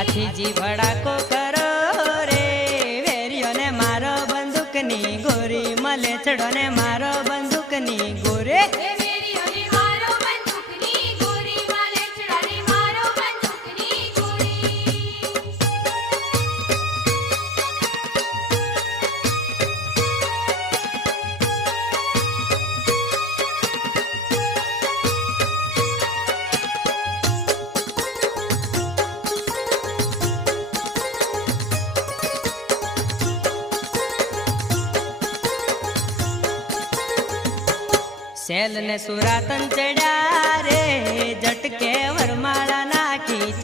હાથીજી ભડાકો કરો રે વેરિયો ને મારો બંદૂકની ગોરી મલેચડો ને મારો બંદૂકની ગોરે સેલ ને સુરાતન ચડ્યા રે જટકે વરમાળા નાખી